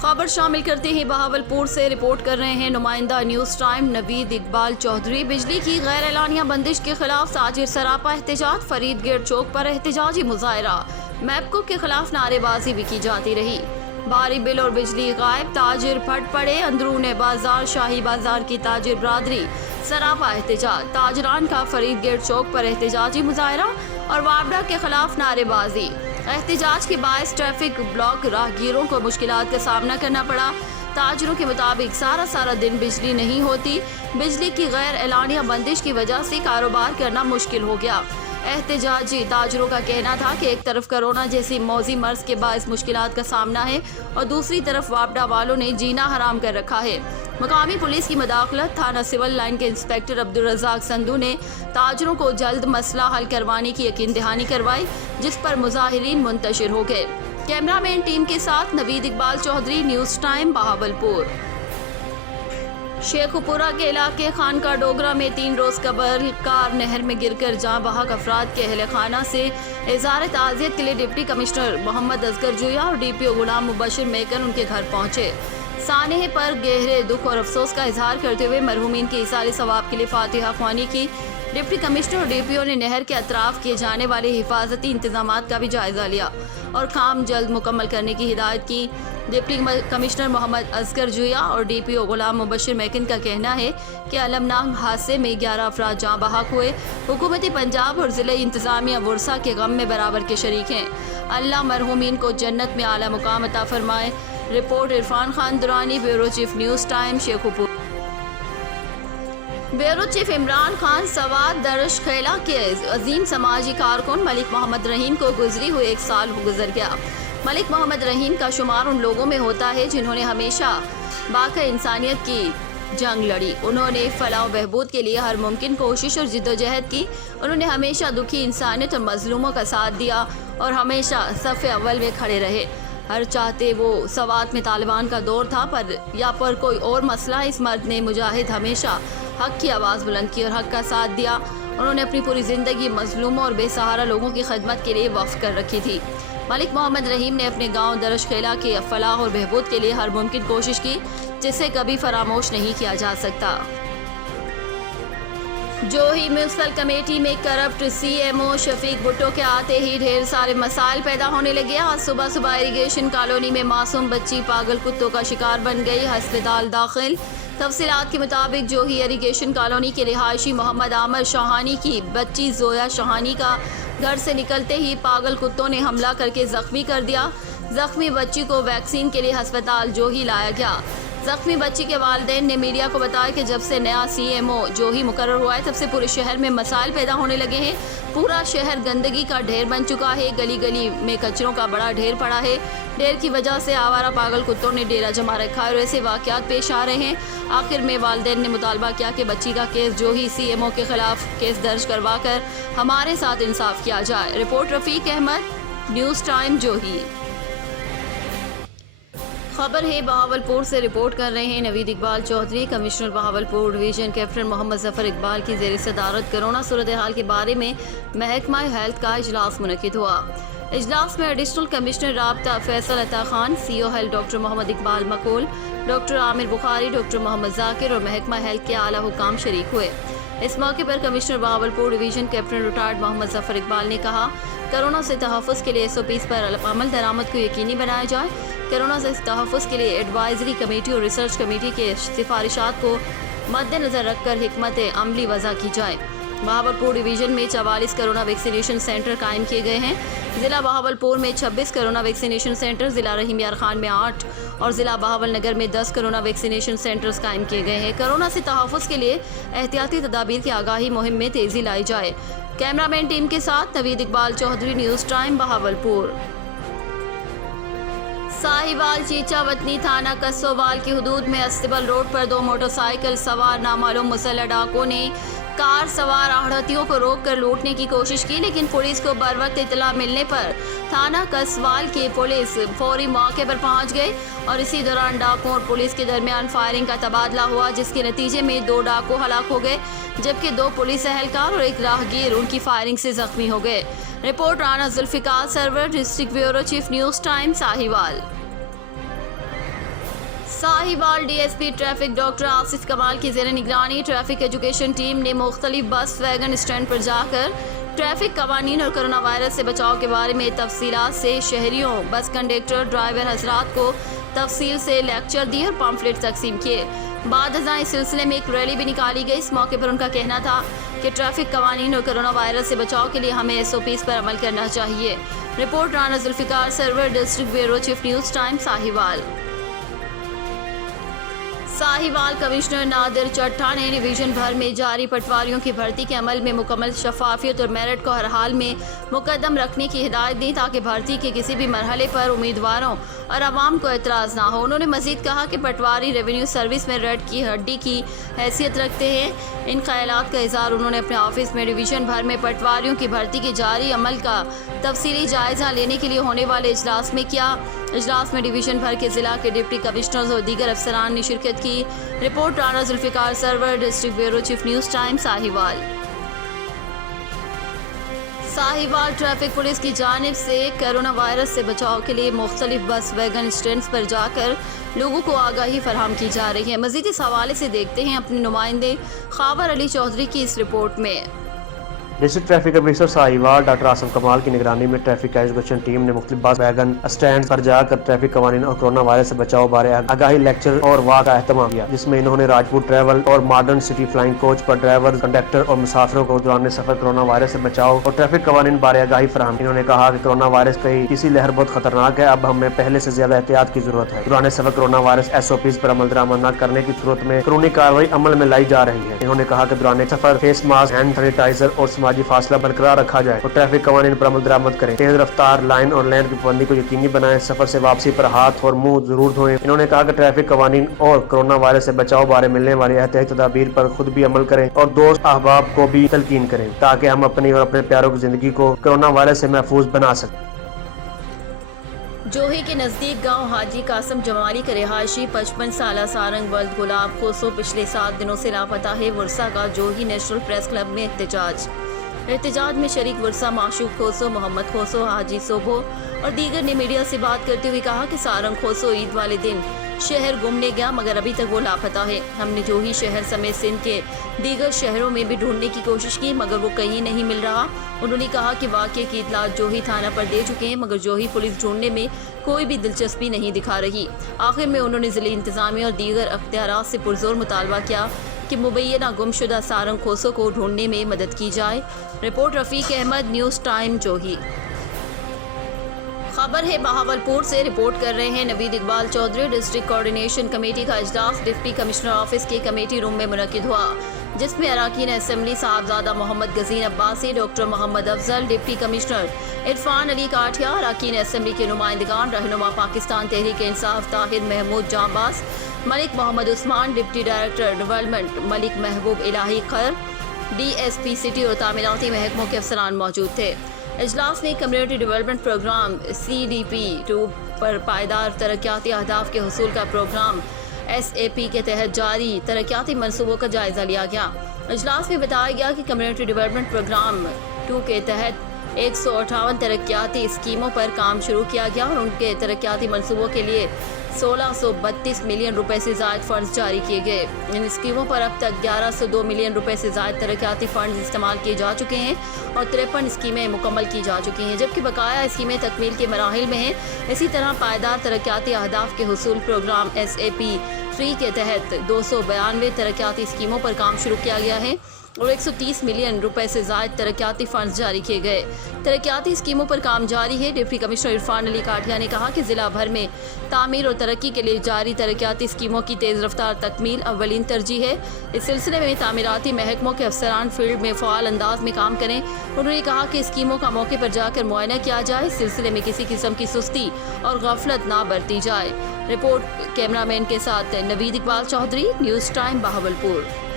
खबर शामिल करते हैं बहावलपुर से। रिपोर्ट कर रहे हैं नुमाइंदा न्यूज़ टाइम नवीद इकबाल चौधरी। बिजली की गैर एलानिया बंदिश के खिलाफ ताजिर सरापा एहतजाज, फरीद गेट चौक पर एहतजाजी मुजाहरा, मैपको के खिलाफ नारेबाजी भी की जाती रही। भारी बिल और बिजली गायब, ताजिर फट पड़े, अंदरून बाजार शाही बाजार की ताजिर बरादरी सरापा एहतजाज, ताजरान का फरीद गेट चौक पर एहतजाजी मुजाहरा और वापडा के खिलाफ नारेबाजी। एहतजाज के बायस ट्रैफिक ब्लॉक, राहगीरों को मुश्किलात का सामना करना पड़ा। ताजरों के मुताबिक सारा दिन बिजली नहीं होती। बिजली की गैर एलानिया बंदिश की वजह से कारोबार करना मुश्किल हो गया। एहतजाजी ताजरों का कहना था कि एक तरफ कोरोना जैसी मौजी मर्ज के बायस मुश्किलात का सामना है और दूसरी तरफ वापडा वालों ने जीना हराम कर रखा है। मकामी पुलिस की मदाखलत, थाना सिविल लाइन के इंस्पेक्टर अब्दुल रज़ाक संधू ने ताजरों को जल्द मसला हल करवाने की यकीन दहानी करवाई, जिस पर मुजाहिरीन मुंतशिर हो गए। कैमरामैन टीम के साथ नवीद इकबाल चौधरी, न्यूज़ टाइम बहावलपुर। शेखुपुरा के इलाके खानका डोगरा में 3 रोज कबल कार नहर में गिरकर जाँ बहक अफराद के अहल खाना से इज़हार ताज़ियत के लिए डिप्टी कमिश्नर मोहम्मद असगर जुया और DPO गुलाम मुबशिर मेकर उनके घर पहुंचे। सानहे पर गहरे दुख और अफसोस का इजहार करते हुए मरहूमीन के इसाले सवाब के लिए फातिहा ख्वानी की। डिप्टी कमिश्नर और DPO ने नहर के अतराफ किए जाने वाले हिफाजती इंतजामात का भी जायजा लिया और काम जल्द मुकम्मल करने की हिदायत की। डिप्टी कमिश्नर मोहम्मद असगर जुया और DPO गुलाम मुबशिर मेकिन का कहना है कि अलमनाक हादसे में 11 अफराद जाँ बहक हुए। हुकूमती पंजाब और ज़िले इंतजामिया वर्सा के गम में बराबर के शरीक हैं। अल्लाह मरहूमीन को जन्नत में आला मुकाम अता फरमाए। Report Irfan Khan Durrani, bureau chief News Time, Sheikhupur. Bureau chief Imran Khan सवाद दरश खेला के अजीम समाजी कारकुन मलिक मोहम्मद रहीम को गुजरी हुए 1 साल गुजर गया। मलिक मोहम्मद रहीम का शुमार उन लोगों में होता है जिन्होंने हमेशा बाक़ी इंसानियत की जंग लड़ी। उन्होंने फलाह व बहबूद के लिए हर मुमकिन कोशिश और जिद्दोजहद की। उन्होंने हमेशा दुखी इंसानियत और मजलूमों का साथ दिया और हमेशा सफ़े अव्वल में खड़े रहे। हर चाहते वो सवात में तालिबान का दौर था पर कोई और मसला, इस मर्द ने मुजाहिद हमेशा हक की आवाज़ बुलंद की और हक का साथ दिया। उन्होंने अपनी पूरी ज़िंदगी मजलूमों और बेसहारा लोगों की खिदमत के लिए वक्फ कर रखी थी। मलिक मोहम्मद रहीम ने अपने गांव दरश खेला के फलाह और बहबूद के लिए हर मुमकिन कोशिश की, जिसे कभी फरामोश नहीं किया जा सकता। जोही म्यूनसिपल कमेटी में करप्ट CMO शफीक भुट्टो के आते ही ढेर सारे मसाइल पैदा होने लगे। आज सुबह इरिगेशन कॉलोनी में मासूम बच्ची पागल कुत्तों का शिकार बन गई, अस्पताल दाखिल। तफसीलात के मुताबिक जोही इरिगेशन कॉलोनी के रिहायशी मोहम्मद आमर शाहानी की बच्ची जोया शाहानी का घर से निकलते ही पागल कुत्तों ने हमला करके जख्मी कर दिया। जख्मी बच्ची को वैक्सीन के लिए अस्पताल जोही लाया गया। जख्मी बच्ची के वालिदैन ने मीडिया को बताया कि जब से नया CMO जोही मुकर्रर हुआ है तब से पूरे शहर में मसाइल पैदा होने लगे हैं। पूरा शहर गंदगी का ढेर बन चुका है। गली गली में कचरों का बड़ा ढेर पड़ा है। ढेर की वजह से आवारा पागल कुत्तों ने डेरा जमा रखा है और ऐसे वाक़यात पेश आ रहे हैं। आखिर में वालिदैन ने मुतालबा किया कि बच्ची का केस जोही CMO के खिलाफ केस दर्ज करवा कर हमारे साथ इंसाफ किया जाए। Report Rafiq Ahmad, news time Johi. खबर है बहावलपुर से। रिपोर्ट कर रहे हैं Naveed Iqbal Chaudhry. Commissioner Bahawalpur division captain Mohammad Zafar Iqbal की ज़ेर सदारत कोरोना सूरत हाल के बारे में महकमा हेल्थ का इजलास मुनक़िद हुआ। इजलास में एडिशनल कमिश्नर राब्ता Faisal Ata Khan, CO health doctor Mohammad Iqbal Makol, doctor Amir Bukhari, doctor Mohammad Zakir और महकमा हेल्थ के आला हुकाम शरीक हुए। इस मौके पर commissioner Bahawalpur division captain retired Mohammad Zafar Iqbal ने कहा, कोरोना से तहफ़्फ़ुज़ के लिए SOPs पर अमल दरामद को यकीनी बनाया जाए। कोरोना से तहफ़्फ़ुज़ के लिए एडवाइजरी कमेटी और रिसर्च कमेटी के सिफारिशात को मद्देनज़र रखकर हिकमत अमली वज़ा की जाए। बहावलपुर डिवीज़न में 44 कोरोना वैक्सीनेशन सेंटर कायम किए गए हैं। ज़िला बहावलपुर में 26 कोरोना वैक्सीनेशन सेंटर, ज़िला रहीम यार खान में 8 और ज़िला बहावल नगर में 10 कोरोना वैक्सीनेशन सेंटर्स कायम किए गए हैं। कोरोना से तहफ़्फ़ुज़ के लिए एहतियाती तदाबीर की आगाही मुहिम में तेज़ी लाई जाए। कैमरामैन टीम के साथ नवीद इकबाल चौधरी, न्यूज़ टाइम बहावलपुर। साहिवाल चीचा वतनी थाना कसोवाल की हदूद में अस्तिबल रोड पर 2 मोटरसाइकिल सवार नामालूम मुसल्लह डाकुओं ने कार सवार आहड़तियों को रोककर लूटने की कोशिश की, लेकिन पुलिस को बरवक्त इतला मिलने पर थाना कसवाल की पुलिस फौरी मौके पर पहुंच गई और इसी दौरान डाकुओं और पुलिस के दरमियान फायरिंग का तबादला हुआ, जिसके नतीजे में 2 डाकू हलाक हो गए जबकि 2 पुलिस एहलकार और 1 राहगीर उनकी फायरिंग से जख्मी हो गए। Report Rana Zulfiqar Sarwar, district bureau chief, News Time Sahiwal. Sahiwal DSP traffic doctor Asif Kamal की ज़ेर निगरानी ट्रैफिक एजुकेशन टीम ने मुख्तलिफ बस वैगन स्टैंड पर जाकर ट्रैफिक कवानीन और कोरोना वायरस से बचाव के बारे में तफसीलात से शहरियों, बस कंडक्टर, ड्राइवर हजरात को तफसील से लेक्चर दिए और पम्फलेट तकसीम किए। बाद इस सिलसिले में एक रैली भी निकाली गई। इस मौके पर उनका कहना था कि ट्रैफिक कवानीन और कोरोना वायरस से बचाव के लिए हमें SOPs पर अमल करना चाहिए। Report Rana Zulfiqar Sarwar, district bureau chief, News Time, Sahiwal. Sahiwal commissioner Nadir Chatha ने डिवीजन भर में जारी पटवारियों की भर्ती के अमल में मुकम्मल शफाफियत और मेरिट को हर हाल में मुकद्दम रखने की हिदायत दी ताकि भर्ती के किसी भी मरहले पर उम्मीदवारों और आवाम को एतराज़ ना हो। उन्होंने मजीद कहा कि पटवारी रेवेन्यू सर्विस में रीढ़ की हड्डी की हैसियत रखते हैं। इन ख्यालात का इज़हार उन्होंने अपने ऑफिस में डिवीजन भर में पटवारियों की भर्ती के जारी अमल का तफसीली जायज़ा लेने के लिए होने वाले इजलास में किया। इजलास में डिवीजन भर के ज़िला के डिप्टी कमिश्नर्स और दीगर अफसरान ने शिरकत की। Report Rana Zulfiqar Sarwar, district bureau chief, News Time, Sahiwal. Sahiwal traffic police की जानिब से कोरोना वायरस से बचाव के लिए मुख्तलिफ बस वैगन स्टैंड्स पर जाकर लोगों को आगाही फराहम की जा रही है। मज़ीद इस हवाले से देखते हैं अपने नुमाइंदे खावर अली चौधरी की इस रिपोर्ट में। District traffic officer Sahiwal doctor Asif Kamal की निगरानी में ट्रैफिक एजुकेशन टीम ने मुख्तलिफ बस वैगन स्टैंड पर जाकर ट्रैफिक कवानीन और कोरोना वायरस से बचाव बारे आगाही लेक्चर और वाक का एहतमाम किया, जिसमें इन्होंने राजपूत ट्रैवल और मॉडर्न सिटी फ्लाइंग कोच पर ड्राइवर, कंडक्टर और मुसाफिरों को दौरान सफर कोरोना वायरस से बचाव और ट्रैफिक कवानीन बारे आगाही फराहम। इन्होंने कहा कि कोरोना वायरस की लहर बहुत खतरनाक है, अब हमें पहले से ज्यादा एहतियात की जरूरत है। दौरान सफर कोरोना वायरस SOPs पर अमल दरामद न करने की सूरत में कानूनी कार्रवाई अमल में लाई जा रही है। इन्होंने कहा कि दौरान सफर फेस मास्क, हैंड सैनिटाइजर और समाजी फासला बरकरार रखा जाए और ट्रैफिक कवानीन पर अमल दरामद करें। तेज रफ्तार, लाइन और लैंड की पाबंदी को यकीनी बनाएं। सफर से वापसी पर हाथ और मुंह जरूर धोएं। इन्होंने कहा कि ट्रैफिक कवानीन और कोरोना वायरस से बचाव बारे मिलने वाली एहतियाती तदाबीर पर खुद भी अमल करें और दोस्त अहबाब को भी तलकीन करें ताकि हम अपनी और अपने प्यारों की जिंदगी को कोरोना वायरस से महफूज बना सकें। जोही के नज़दीक गांव हाजी कासम जमाली का रिहायशी 55 साला सारंग वल्द गुलाब खोसो पिछले 7 दिनों से लापता है। वर्षा का जोही नेशनल प्रेस क्लब में एहतजाज में शरीक वर्षा माशूक खोसो, मोहम्मद खोसो, हाजी सोबो और दीगर ने मीडिया से बात करते हुए कहा कि सारंग खोसो ईद वाले दिन शहर घूमने गया मगर अभी तक वो लापता है। हमने जोही शहर समेत सिंध के दीगर शहरों में भी ढूंढने की कोशिश की मगर वो कहीं नहीं मिल रहा। उन्होंने कहा कि वाक़े की इतलात जोही थाना पर दे चुके हैं मगर जोही पुलिस ढूंढने में कोई भी दिलचस्पी नहीं दिखा रही। आखिर में उन्होंने ज़िले इंतज़ामिया और दीगर अख्तियारात से पुरजोर मुतालबा किया कि मुबैना गुमशुदा सारंग खोसो को ढूंढने में मदद की जाए। Report Rafiq Ahmad, news time, Johi. खबर है बहावलपुर से, रिपोर्ट कर रहे हैं Naveed Iqbal Chaudhry. District coordination committee का इजलास डिप्टी कमिश्नर ऑफिस के कमेटी रूम में मुनक्किद हुआ, जिसमें अराकीन assembly Sahibzada Mohammad Gazin Abbasi, doctor Mohammad Afzal, deputy commissioner Irfan Ali Kathia, अराकीन असेंबली के नुमाइंदगान, रहनुमा Pakistan Tehreek Insaf Tahir Mahmood Janbaz, Malik Mohammad Usman, deputy director development Malik Mehboob इलाही खैर, DSP सिटी और तामीराती महकमों के अफसरान मौजूद थे। इजलास में कम्युनिटी डेवलपमेंट प्रोग्राम CDP-2 पर पायदार तरक्याती अहदाफ के हुसूल का प्रोग्राम SAP के तहत जारी तरक्याती मनसूबों का जायजा लिया गया। इजलास में बताया गया कि कम्युनिटी डेवलपमेंट प्रोग्राम 2 के तहत 158 तरक्याती स्कीमों पर काम शुरू किया गया और उनके तरक्याती मनसूबों के लिए 1632 मिलियन रुपए से ज़ायद फंड्स जारी किए गए। इन स्कीमों पर अब तक 1102 मिलियन रुपए से ज़ायद तरक्याती फंड्स इस्तेमाल किए जा चुके हैं और 53 स्कीमें मुकम्मल की जा चुकी हैं, जबकि बकाया स्कीमें तकमील के मराहिल में हैं। इसी तरह पायदार तरक्याती अहदाफ के हुसूल प्रोग्राम SAP-3 के तहत 292 तरक्याती स्कीमों पर काम शुरू किया गया है और 130 मिलियन रुपए से ज़ायद तरक्याती फंड्स जारी किए गए। तरक्याती स्कीमों पर काम जारी है। डिप्टी कमिश्नर इरफान अली काठिया ने कहा कि ज़िला भर में तामीर और तरक्की के लिए जारी तरक्याती स्कीमों की तेज़ रफ्तार तकमील अव्वलीन तरजीह है। इस सिलसिले में तामीराती महकमों के अफसरान फील्ड में फ़आल अंदाज में काम करें। उन्होंने कहा कि स्कीमों का मौके पर जाकर मुआयना किया जाए, इस सिलसिले में किसी किस्म की सुस्ती और गफलत ना बरती जाए। रिपोर्ट कैमरामैन के साथ नवीद इकबाल चौधरी, न्यूज़ टाइम, बहावलपुर।